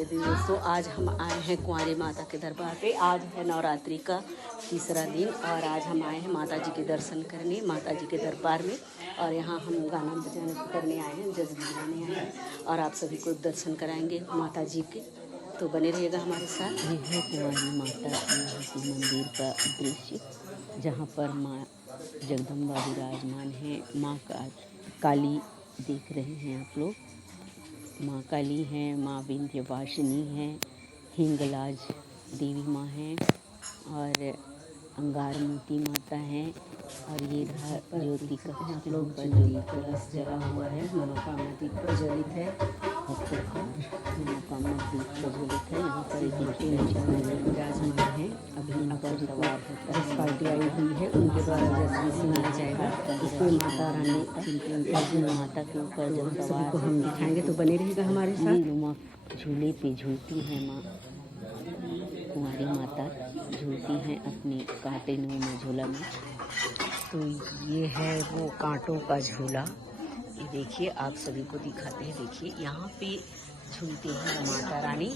नमस्ते दोस्तों। आज हम आए हैं कुंवारी माता के दरबार पे। आज है नवरात्रि का तीसरा दिन और आज हम आए हैं माता जी के दर्शन करने, माता जी के दरबार में। और यहाँ हम गाना बजाना करने आए हैं, जज बजाने आए हैं और आप सभी को दर्शन कराएंगे माता जी के, तो बने रहिएगा हमारे साथ। ये है कुंवारी माता की मंदिर का दृश्य, जहाँ पर माँ जगदम्बा विराजमान है। माँ काली देख रहे हैं आप लोग। माँ काली हैं, माँ विंध्यवासिनी हैं, हिंगलाज देवी माँ हैं और अंगारमूर्ति माता हैं। और ये ज्योति का आप लोग पर ज्योति कलश जला हुआ है, मनोकामना दीप प्रज्वलित है। भक्तों का मनोकामना दीप प्रज्वलित है। यहाँ पर एक विराजमान है। अभी अपर सवार होकर पार्टी आई हुई है, उनके द्वारा जैसे सुनाया जाएगा। इसमें माता रानी माता के ऊपर जब सवार को हम दिखाएंगे, तो बने रहेगा हमारे साथ। माँ झूले पे झूलती है, माँ कुंवारी माता झूलती हैं अपने कांटे नुमा झूला में। तो ये है वो कांटों का झूला। ये देखिए, आप सभी को दिखाते हैं। देखिए यहाँ पे झूलती है माता रानी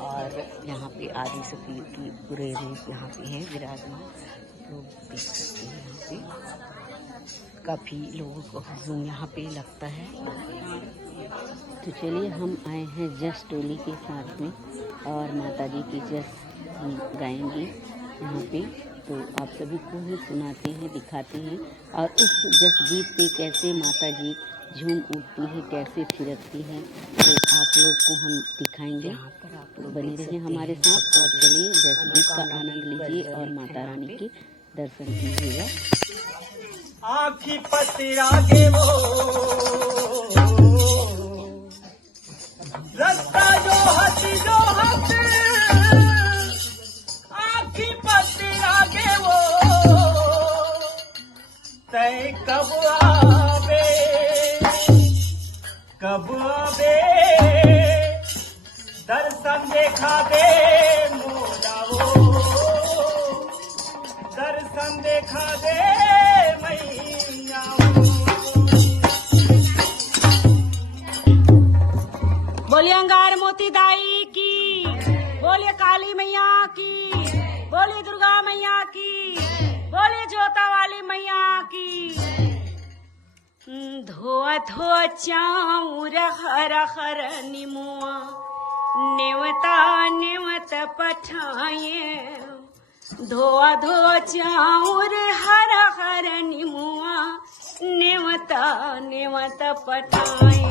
और यहाँ पे आदि शक्ति की पूरे रूप यहाँ पे हैं विराजमान। लोग देख सकते हैं, यहाँ पे काफ़ी लोगों को हुजूम यहाँ पे लगता है। तो चलिए, हम आए हैं जस टोली के साथ में और माता जी की जस हम गाएंगे यहाँ पे। तो आप सभी को ही सुनाते हैं, दिखाते हैं और उस जस गीत पे कैसे माता जी झूम उठती है, कैसे थिरकती है, तो आप लोग को हम दिखाएंगे। यहाँ पर आप लोग बने रहिए हमारे साथ और चलिए जस गीत का आनंद लीजिए और माता रानी के दर्शन कीजिएगा। आँखी पतरा के वो रास्ता जो हट आँखी पतरा के वो तय कब आवे दर्शन देखा दे मोरा वो दर्शन देखा दे मैया। बोलिए अंगार मोती दाई की, बोलिए काली मैया की, बोलिए दुर्गा मैया की, बोलिए जोता वाली मैया की। धोआ धोआ चाऊर हर हर निमुआ नेवता नेवत पठाए। धोआ धोआ चाऊर हर हर निमुआ नेवता नेवत पठाए।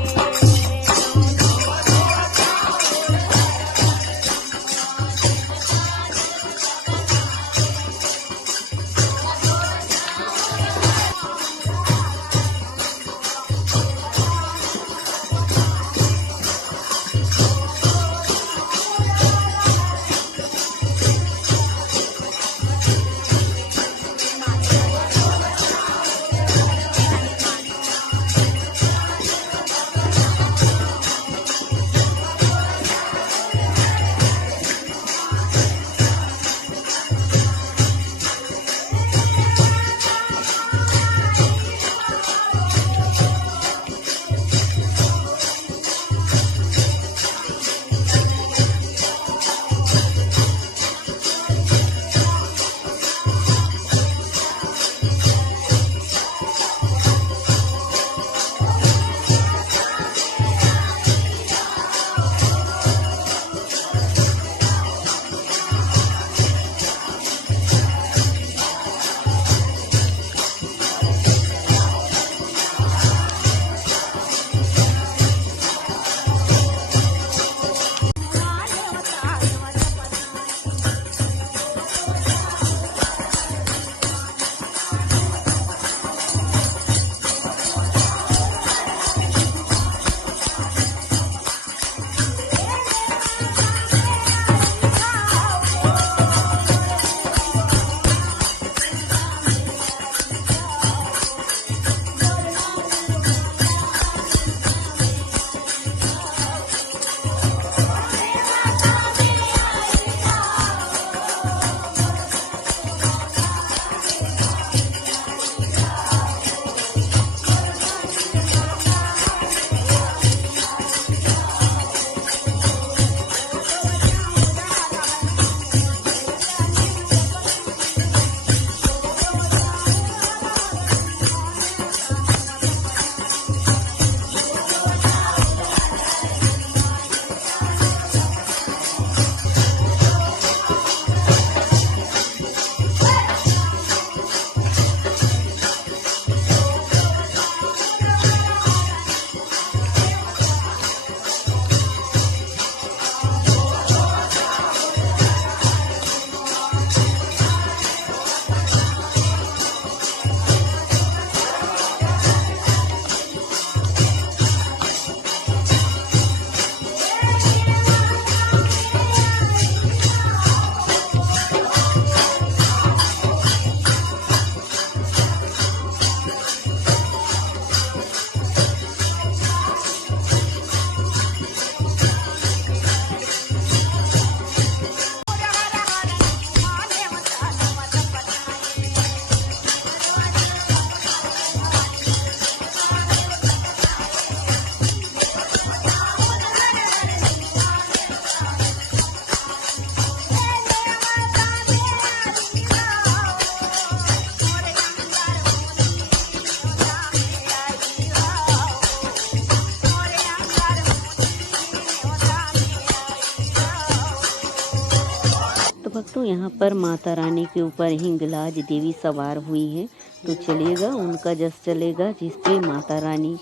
तो यहाँ पर माता रानी के ऊपर हिंगलाज देवी सवार हुई है। तो चलिएगा उनका जस चलेगा, जिससे माता रानी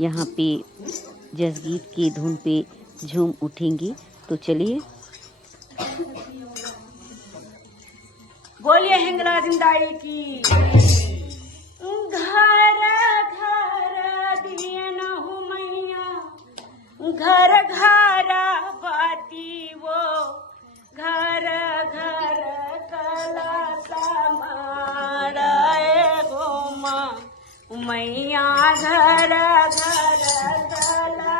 यहाँ पे जस गीत की धुन पे झूम उठेंगी। तो चलिए, बोलिए हिंगलाज दाई की। घर घर दिए न हो मैया, घर घर बाती वो, घर घर कला मारे गो माँ मैया, घर घर कला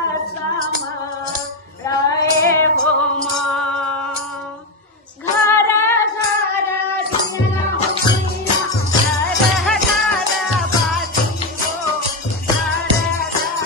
मारे गो माँ। घर घर दिए न हो मैया, घर घर बाती वो, घर घर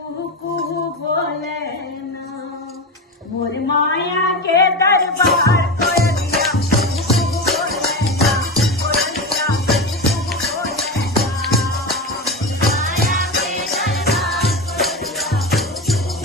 कुहू कुहू बोले ना मोर माया के दरबार कोयलिया कुहू कुहू बोले ना कोयलिया कुहू कुहू बोले ना माया के दरबार कोयलिया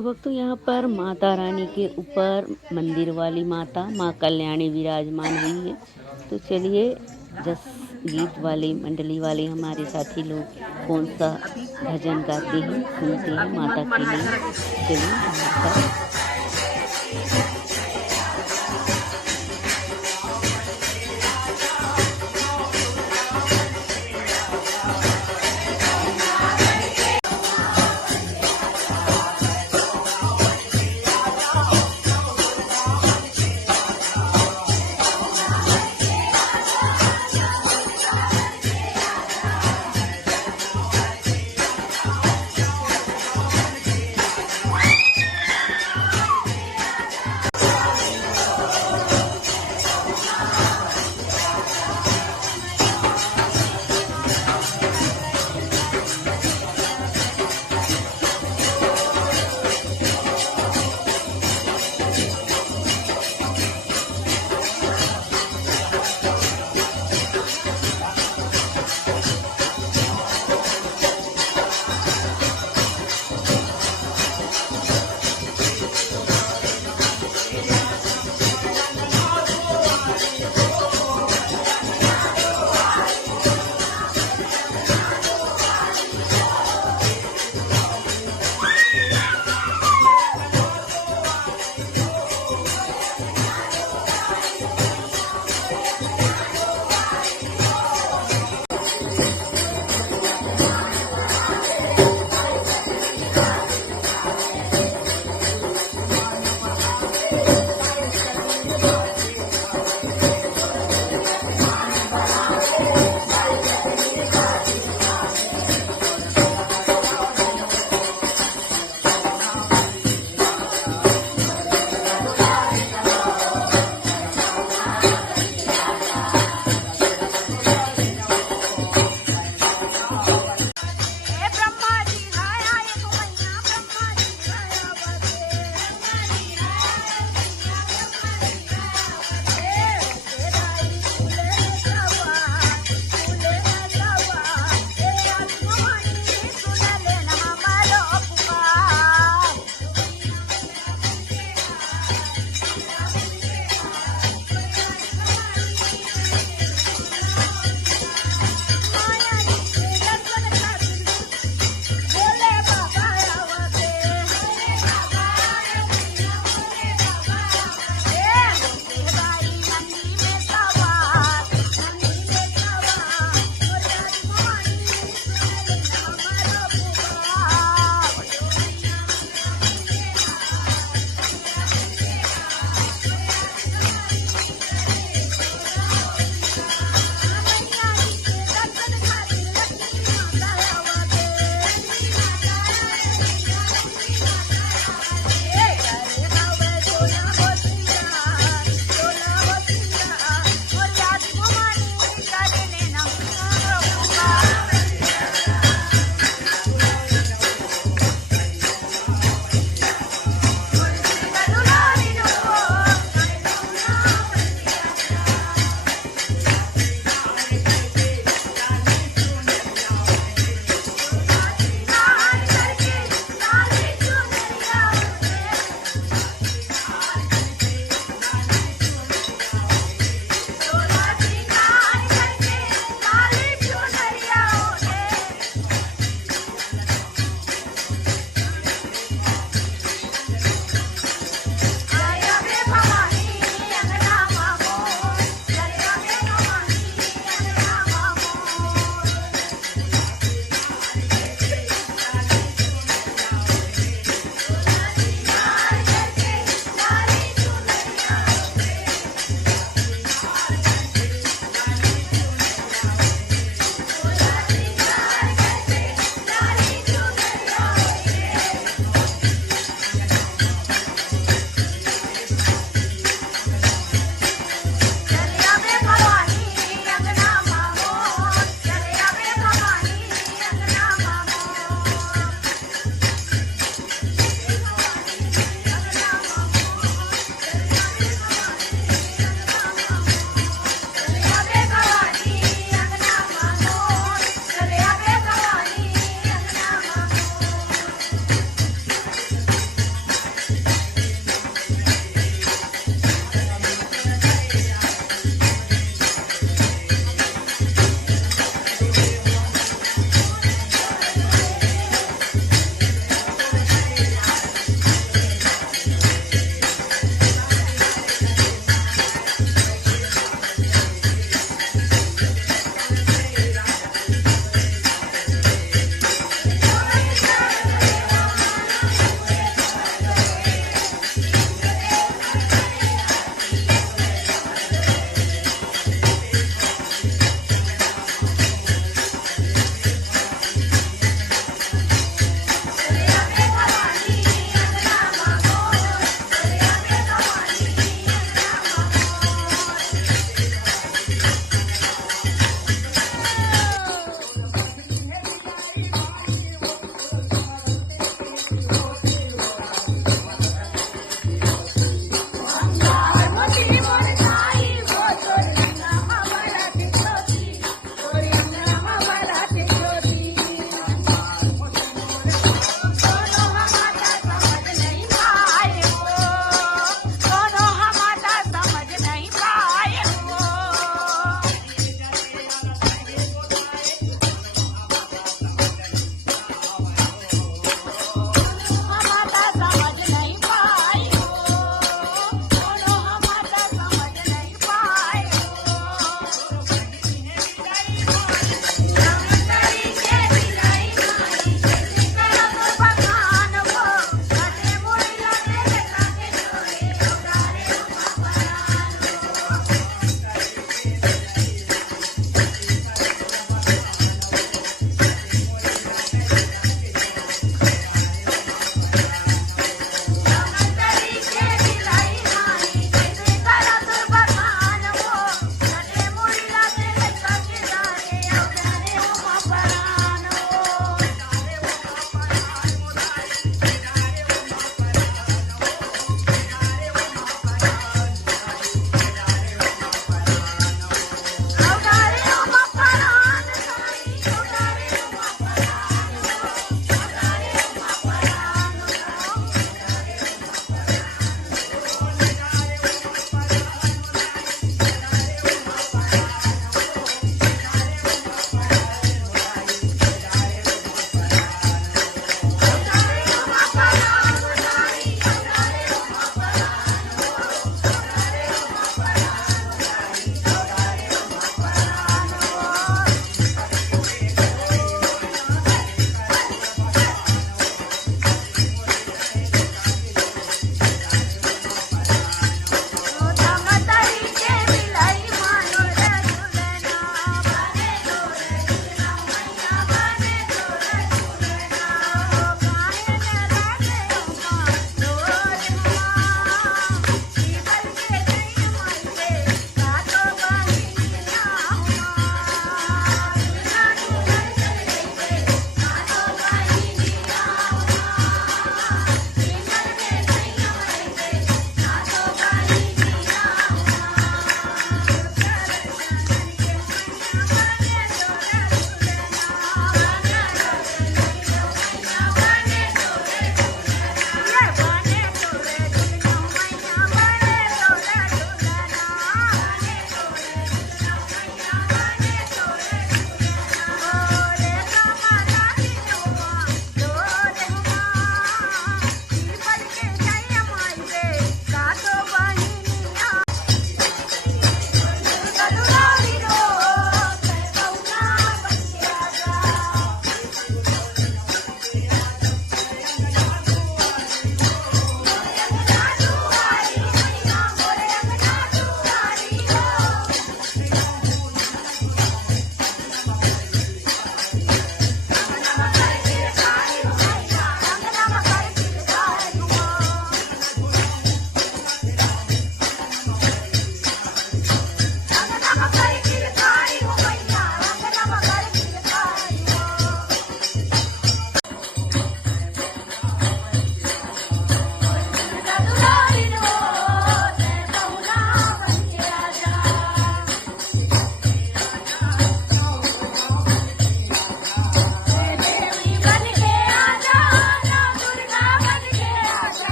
तो भक्तों यहाँ पर माता रानी के ऊपर मंदिर वाली माता माँ कल्याणी विराजमान हुई है। तो चलिए जस गीत वाले मंडली वाले हमारे साथी लोग कौन सा भजन गाते हैं सुनते हैं माता के लिए। चलिए हमारे साथ।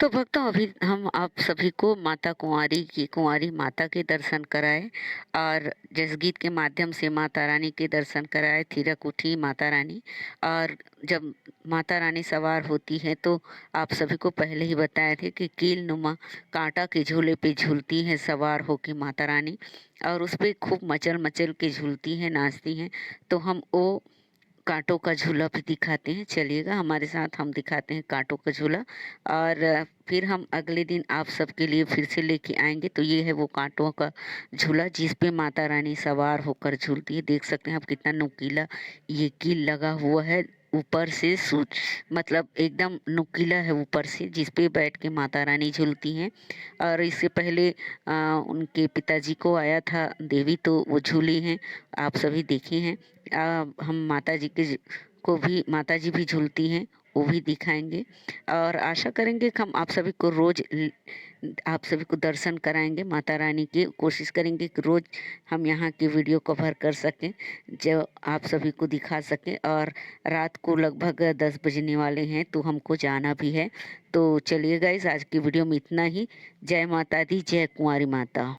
तो भक्तों, अभी हम आप सभी को माता कुंवारी माता के दर्शन कराए और जसगीत के माध्यम से माता रानी के दर्शन कराए। थिरक उठी माता रानी, और जब माता रानी सवार होती है तो आप सभी को पहले ही बताए थे कि कील नुमा कांटा के झूले पे झूलती है सवार होके माता रानी, और उस पे खूब मचल मचल के झूलती हैं, नाचती हैं। तो हम वो कांटों का झूला भी दिखाते हैं, चलिएगा हमारे साथ, हम दिखाते हैं कांटों का झूला। और फिर हम अगले दिन आप सबके लिए फिर से लेके आएंगे। तो ये है वो कांटों का झूला जिस पे माता रानी सवार होकर झूलती है। देख सकते हैं आप कितना नुकीला ये कील लगा हुआ है, ऊपर से सूच मतलब एकदम नुकीला है ऊपर से, जिस पे बैठ के माता रानी झूलती हैं। और इससे पहले उनके पिताजी को आया था देवी, तो वो झूली हैं, आप सभी देखे हैं। हम माता जी के को भी, माता जी भी झूलती हैं, वो भी दिखाएंगे। और आशा करेंगे कि हम आप सभी को आप सभी को दर्शन कराएंगे माता रानी के। कोशिश करेंगे कि रोज़ हम यहाँ की वीडियो कवर कर सकें, जो आप सभी को दिखा सकें। और रात को लगभग 10 बजने वाले हैं, तो हमको जाना भी है। तो चलिए गाइस, आज की वीडियो में इतना ही। जय माता दी, जय कुंवारी माता।